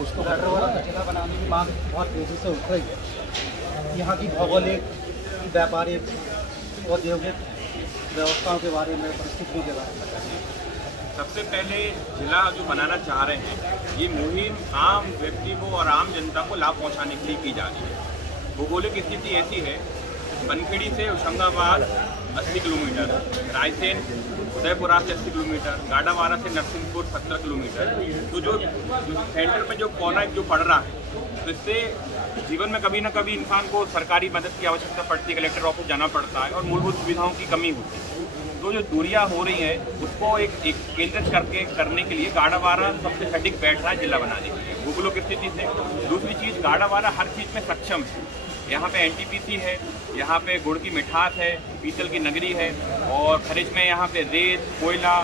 कुछ तो गाडरवारा का जिला बनाने की मांग बहुत तेज़ी से उठ रही है। यहाँ की भौगोलिक, व्यापारिक, औद्योगिक व्यवस्थाओं के बारे में, परिस्थितियों के बारे में सबसे पहले जिला जो बनाना चाह रहे हैं, ये मुहिम आम व्यक्ति को और आम जनता को लाभ पहुंचाने के लिए की जा रही है। भौगोलिक स्थिति ऐसी है, बनखेड़ी से होशंगाबाद 80 किलोमीटर, रायसेन उदयपुरा से 80 किलोमीटर, गाडावारा से नरसिंहपुर 17 किलोमीटर। तो जो सेंटर में जो कोना जो पड़ रहा है, तो इससे जीवन में कभी ना कभी इंसान को सरकारी मदद की आवश्यकता पड़ती है, कलेक्टर ऑफिस जाना पड़ता है और मूलभूत सुविधाओं की कमी होती है। तो जो दूरियां हो रही हैं उसको एक केंद्रित करने के लिए गाडावारा सबसे सटीक बैठ रहा है जिला बनाने के लिए भूगोलों की स्थिति से। दूसरी चीज़, गाडावारा हर चीज़ में सक्षम है। यहाँ पे एनटीपीसी है, यहाँ पे गुड़ की मिठास है, पीतल की नगरी है और खनिज में यहाँ पे रेत, कोयला,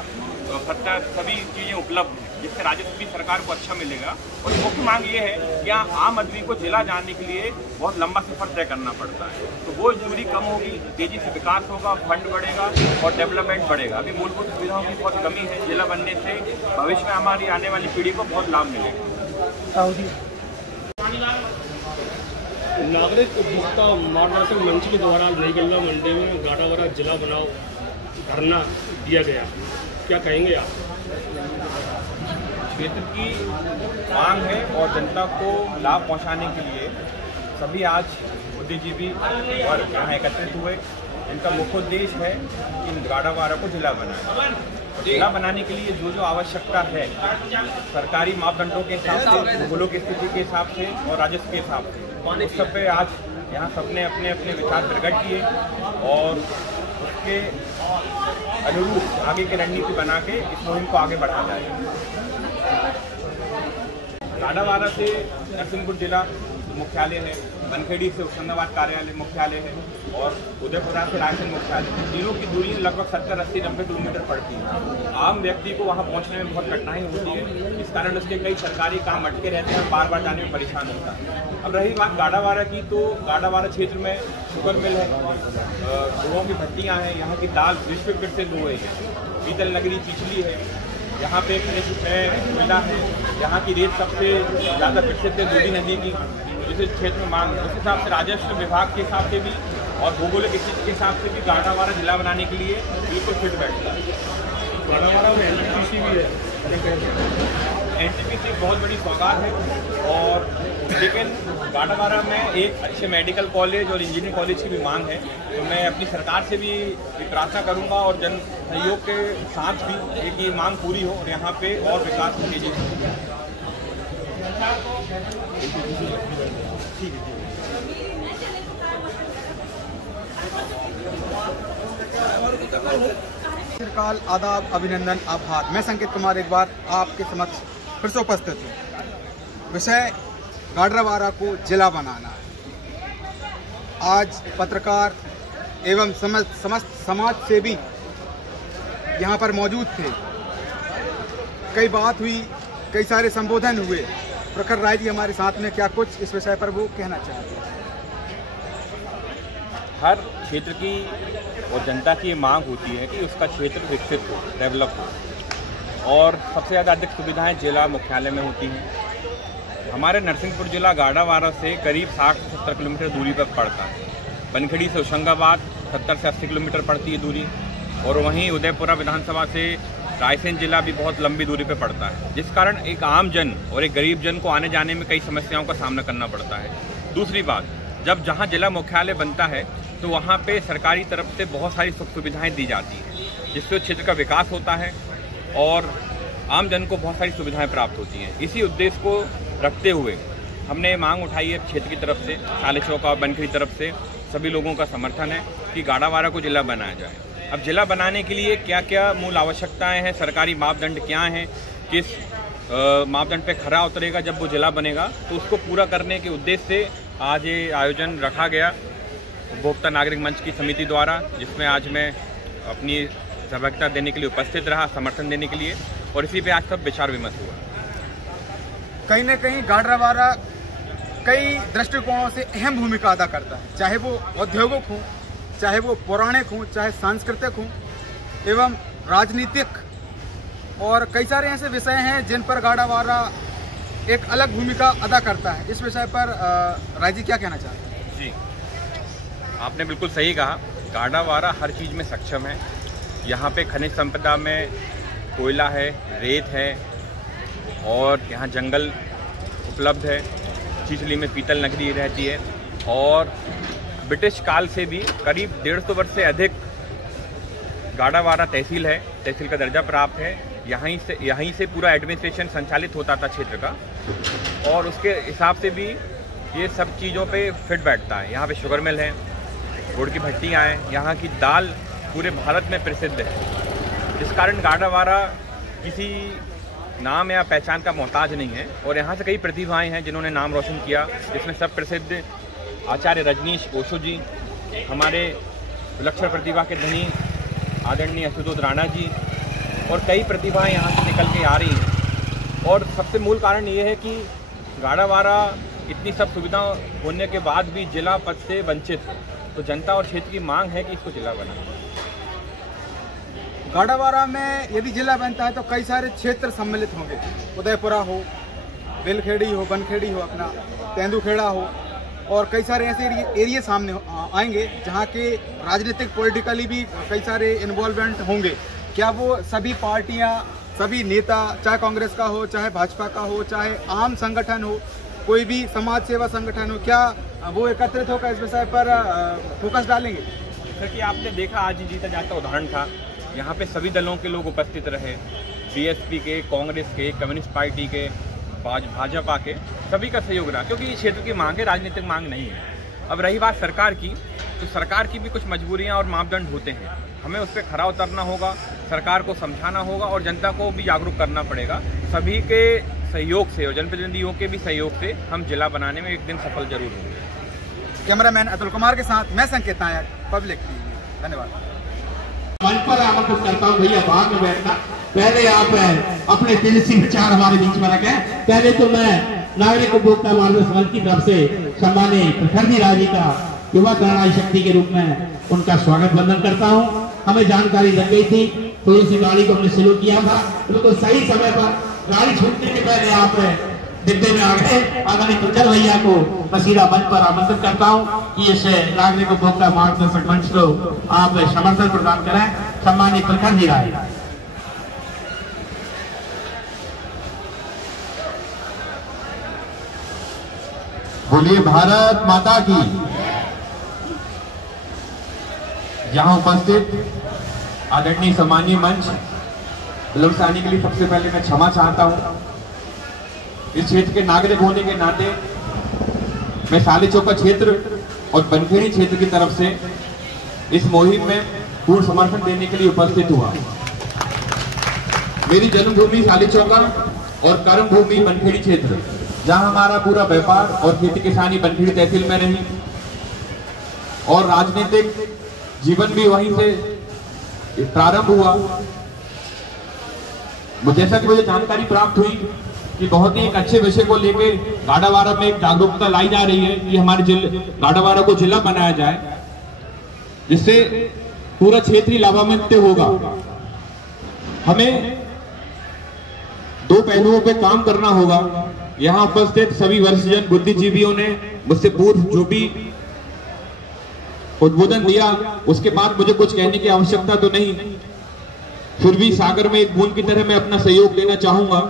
पत्थर सभी चीज़ें उपलब्ध हैं, जिससे राजस्व भी सरकार को अच्छा मिलेगा। और मुख्य मांग ये है कि यहाँ आम आदमी को जिला जाने के लिए बहुत लंबा सफर तय करना पड़ता है, तो वो दूरी कम होगी, तेजी से विकास होगा, फंड बढ़ेगा और डेवलपमेंट बढ़ेगा। अभी मूलभूत सुविधाओं की बहुत कमी है। जिला बनने से भविष्य में हमारी आने वाली पीढ़ी को बहुत लाभ मिलेगा। नागरिक उपभोक्ता मार्गदर्शन मंच के द्वारा नई गंगा मंडी में गाडावारा जिला बनाओ धरना दिया गया, क्या कहेंगे आप? क्षेत्र की मांग है और जनता को लाभ पहुंचाने के लिए सभी आज बुद्धिजीवी और यहाँ एकत्रित हुए। इनका मुख्य उद्देश्य है कि गाडावारा को जिला बनाए। जिला बनाने के लिए जो जो आवश्यकता है सरकारी मापदंडों के हिसाब से, भूगोलों की स्थिति के हिसाब से और राजस्व के हिसाब से, उस सब पे आज यहाँ सबने अपने अपने विचार प्रकट किए और उसके अनुरूप आगे की रणनीति बना के इस मुहिम को आगे बढ़ाया जाए। गाडावारा से नरसिंहपुर जिला मुख्यालय है, बनखेड़ी से होशंगाबाद कार्यालय मुख्यालय है और उदयपुरा से रायसेन मुख्यालय है। तीनों की दूरी लगभग 70, 80, 90 किलोमीटर पड़ती है। आम व्यक्ति को वहाँ पहुँचने में बहुत कठिनाई होती है, इस कारण उसके कई सरकारी काम अटके रहते हैं, बार बार जाने में परेशान होता है। अब रही बात गाडावारा की, तो गाडावारा क्षेत्र में शुगर मिल है, गुड़ों की भट्टियाँ हैं, यहाँ की दाल विश्व प्रसिद्ध हुए है, पीतल नगरी चिचली है, यहाँ पे खनिज में कोयला है, यहाँ की रेत सबसे ज़्यादा प्रसिद्ध है दूधी नदी की। जिस क्षेत्र में मांग उस हिसाब से राजस्व विभाग के हिसाब से भी और भौगोलिक स्थिति के हिसाब से भी गाडावारा जिला बनाने के लिए बिल्कुल फिट बैठता है। गाडावारा में एनटीपीसी भी है, एनटीपीसी बहुत बड़ी सौगात है और लेकिन गाडावारा में एक अच्छे मेडिकल कॉलेज और इंजीनियरिंग कॉलेज की भी मांग है। तो मैं अपनी सरकार से भी प्रार्थना करूंगा और जन सहयोग के साथ भी एक ये मांग पूरी हो और यहाँ पे और विकास तेजी से। काल आदाब, अभिनंदन, आभार। मैं संकेत कुमार एक बार आपके समक्ष फिर से उपस्थित हूँ। विषय गाडरवारा को जिला बनाना। आज पत्रकार एवं समस्त समाज सेवी यहाँ पर मौजूद थे। कई बात हुई, कई सारे संबोधन हुए। प्रखर राय जी हमारे साथ में, क्या कुछ इस विषय पर वो कहना चाहते हैं? हर क्षेत्र की और जनता की ये मांग होती है कि उसका क्षेत्र विकसित हो, डेवलप हो और सबसे ज़्यादा अधिक सुविधाएं जिला मुख्यालय में होती हैं। हमारे नरसिंहपुर जिला गाडावारा से करीब 60 से 70 किलोमीटर दूरी पर पड़ता है। बनखेड़ी से होशंगाबाद 70 से 80 किलोमीटर पड़ती है दूरी और वहीं उदयपुरा विधानसभा से रायसेन जिला भी बहुत लंबी दूरी पर पड़ता है, जिस कारण एक आम जन और एक गरीब जन को आने जाने में कई समस्याओं का सामना करना पड़ता है। दूसरी बात, जब जहाँ जिला मुख्यालय बनता है तो वहाँ पे सरकारी तरफ से बहुत सारी सुख सुविधाएं दी जाती हैं, जिससे क्षेत्र का विकास होता है और आम जन को बहुत सारी सुविधाएं प्राप्त होती हैं। इसी उद्देश्य को रखते हुए हमने मांग उठाई है क्षेत्र की तरफ से, साले चौक और बनखेड़ी तरफ से सभी लोगों का समर्थन है कि गाडावारा को जिला बनाया जाए। अब जिला बनाने के लिए क्या क्या मूल आवश्यकताएँ हैं, सरकारी मापदंड क्या हैं, किस मापदंड पे खरा उतरेगा जब वो जिला बनेगा, तो उसको पूरा करने के उद्देश्य से आज ये आयोजन रखा गया उपभोक्ता नागरिक मंच की समिति द्वारा, जिसमें आज मैं अपनी सहभागिता देने के लिए उपस्थित रहा, समर्थन देने के लिए, और इसी पे आज सब विचार विमर्श हुआ। कहीं न कहीं गाडरवारा कई दृष्टिकोणों से अहम भूमिका अदा करता है, चाहे वो औद्योगिक हो, चाहे वो पौराणिक हो, चाहे सांस्कृतिक हो एवं राजनीतिक, और कई सारे ऐसे विषय हैं जिन पर गाडरवारा एक अलग भूमिका अदा करता है। इस विषय पर राय जी क्या कहना चाहते हैं? जी, आपने बिल्कुल सही कहा। गाडावारा हर चीज़ में सक्षम है। यहाँ पे खनिज संपदा में कोयला है, रेत है और यहाँ जंगल उपलब्ध है। चिचली में पीतल नगरी रहती है और ब्रिटिश काल से भी करीब 150 वर्ष से अधिक गाडावारा तहसील है, तहसील का दर्जा प्राप्त है। यहीं से पूरा एडमिनिस्ट्रेशन संचालित होता था क्षेत्र का और उसके हिसाब से भी ये सब चीज़ों पे फिट बैठता है। यहाँ पे शुगर मिल है, गुड़ की भट्टियाँ हैं, यहाँ की दाल पूरे भारत में प्रसिद्ध है। जिस कारण गाडावारा किसी नाम या पहचान का मोहताज नहीं है और यहाँ से कई प्रतिभाएं हैं जिन्होंने नाम रोशन किया, जिसमें सब प्रसिद्ध आचार्य रजनीश ओशो जी, हमारे विलक्षण प्रतिभा के धनी आदरणीय आशुतोष राणा जी और कई प्रतिभाएं यहाँ से निकल के आ रही हैं। और सबसे मूल कारण ये है कि गाडावारा इतनी सब सुविधा होने के बाद भी जिला पद से वंचित है, तो जनता और क्षेत्र की मांग है कि इसको जिला बनाए। गाडावारा में यदि जिला बनता है तो कई सारे क्षेत्र सम्मिलित होंगे, उदयपुरा हो, बेलखेड़ी हो, बनखेड़ी हो, अपना तेंदुखेड़ा हो और कई सारे ऐसे एरिया सामने आएंगे जहाँ के राजनीतिक पॉलिटिकली भी कई सारे इन्वॉल्वमेंट होंगे। क्या वो सभी पार्टियाँ, सभी नेता, चाहे कांग्रेस का हो, चाहे भाजपा का हो, चाहे आम संगठन हो, कोई भी समाज सेवा संगठन हो, क्या वो एकत्रित होकर इस विषय पर फोकस डालेंगे? जैसा कि आपने देखा, आज ही जीता जाता उदाहरण था। यहाँ पे सभी दलों के लोग उपस्थित रहे, बीएसपी के, कांग्रेस के, कम्युनिस्ट पार्टी के, भाजपा के, सभी का सहयोग रहा क्योंकि इस क्षेत्र की मांग है, राजनीतिक मांग नहीं है। अब रही बात सरकार की, तो सरकार की भी कुछ मजबूरियाँ और मापदंड होते हैं। हमें उस पर खरा उतरना होगा, सरकार को समझाना होगा और जनता को भी जागरूक करना पड़ेगा। सभी के सहयोग से और जनप्रतिनिधियों के भी सहयोग से हम जिला बनाने में एक दिन सफल जरूर होंगे। कैमरामैन अतुल कुमार के साथ मैं संकेत नायक, पब्लिक टीवी। धन्यवाद। मंच पर आमंत्रित करता हूँ भैया, बाद में बैठना। पहले आप अपने तेजस्वी विचार हमारे बीच में रखें। पहले तो मैं नागरिक उपभोक्ता मार्गदर्शन मंच की तरफ से सम्मानित प्रखर राय जी का युवा कल्याण शक्ति के रूप में उनका स्वागत वंदन करता हूँ। हमें जानकारी लग गई थी, थोड़ी सी गाड़ी को हमने शुरू किया था, बिल्कुल सही समय पर गाड़ी छूटने के पहले आप डिब्बे में आ गए। आदरणीय प्रखर भैया को मैं सीधा मंच पर आमंत्रित करता हूँ कि इस नागरिक उपभोक्ता मार्गदर्शक मंच को आप समर्थन प्रदान करें। सम्मानित प्रखर जी राय। बोलिए भारत माता की। यहाँ उपस्थित आदरणीय सम्मानीय मंच विलंब आने के लिए सबसे पहले मैं क्षमा चाहता हूँ। इस क्षेत्र के नागरिक होने के नाते मैं सालीचौका क्षेत्र और बनखेड़ी क्षेत्र की तरफ से इस मुहिम में पूर्ण समर्थन देने के लिए उपस्थित हुआ। मेरी जन्मभूमि सालीचौका और कर्मभूमि बनखेड़ी क्षेत्र, जहां हमारा पूरा व्यापार और खेती किसानी बनखेड़ी तहसील में रही और राजनीतिक जीवन भी वहीं से प्रारंभ हुआ। जैसा कि मुझे जानकारी प्राप्त हुई कि बहुत ही एक अच्छे विषय को लेके गाडावारा में एक जागरूकता लाई जा रही है कि हमारे गाडावारा को जिला बनाया जाए, जिससे पूरा क्षेत्र लाभान्वित होगा। हमें दो पहलुओं पे काम करना होगा। यहाँ उपस्थित सभी वरिष्ठजन बुद्धिजीवियों ने मुझसे पूर्व जो भी उद्बोधन दिया, उसके बाद मुझे कुछ कहने की आवश्यकता तो नहीं, फिर भी सागर में एक बूंद की तरह मैं अपना सहयोग देना चाहूंगा।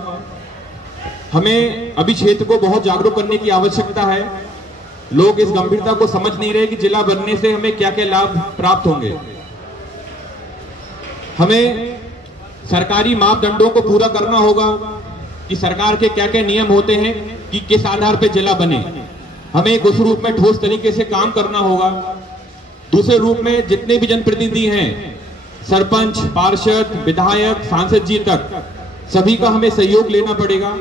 हमें अभी क्षेत्र को बहुत जागरूक करने की आवश्यकता है। लोग इस गंभीरता को समझ नहीं रहे कि जिला बनने से हमें क्या क्या लाभ प्राप्त होंगे। हमें सरकारी मापदंडों को पूरा करना होगा कि सरकार के क्या क्या नियम होते हैं कि किस आधार पर जिला बने। हमें उस रूप में ठोस तरीके से काम करना होगा। दूसरे रूप में जितने भी जनप्रतिनिधि हैं, सरपंच, पार्षद, विधायक, सांसद जी तक, सभी का हमें सहयोग लेना पड़ेगा।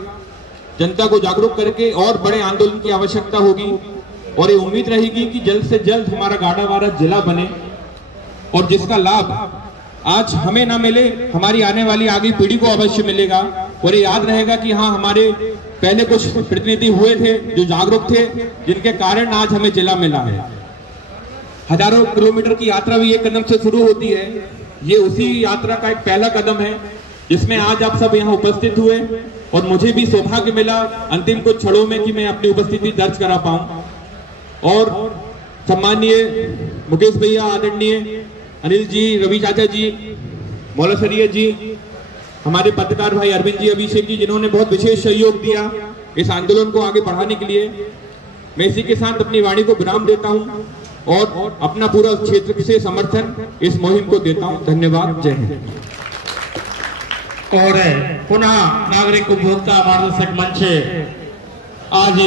जनता को जागरूक करके और बड़े आंदोलन की आवश्यकता होगी और ये उम्मीद रहेगी कि जल्द से जल्द हमारा गाडावारा जिला बने और जिसका लाभ आज हमें ना मिले, हमारी आने वाली आगे पीढ़ी को अवश्य मिलेगा। और ये याद रहेगा कि हाँ, हमारे पहले कुछ प्रतिनिधि हुए थे जो जागरूक थे, जिनके कारण आज हमें जिला मिला है। हजारों किलोमीटर की यात्रा भी एक कदम से शुरू होती है। ये उसी यात्रा का एक पहला कदम है जिसमें आज आप सब यहाँ उपस्थित हुए। और मुझे भी सौभाग्य मिला अंतिम कुछ क्षणों में कि मैं अपनी उपस्थिति दर्ज करा पाऊं। और सम्माननीय मुकेश भैया, आदरणीय अनिल जी, रवि चाचा जी, मौलासरिया जी, हमारे पत्रकार भाई अरविंद जी, अभिषेक जी, जिन्होंने बहुत विशेष सहयोग दिया इस आंदोलन को आगे बढ़ाने के लिए, मैं इसी के साथ अपनी वाणी को विराम देता हूं और अपना पूरा क्षेत्र से समर्थन इस मुहिम को देता हूं। धन्यवाद। जय हिंद। और पुनः नागरिक उपभोक्ता मार्गदर्शक मंच आज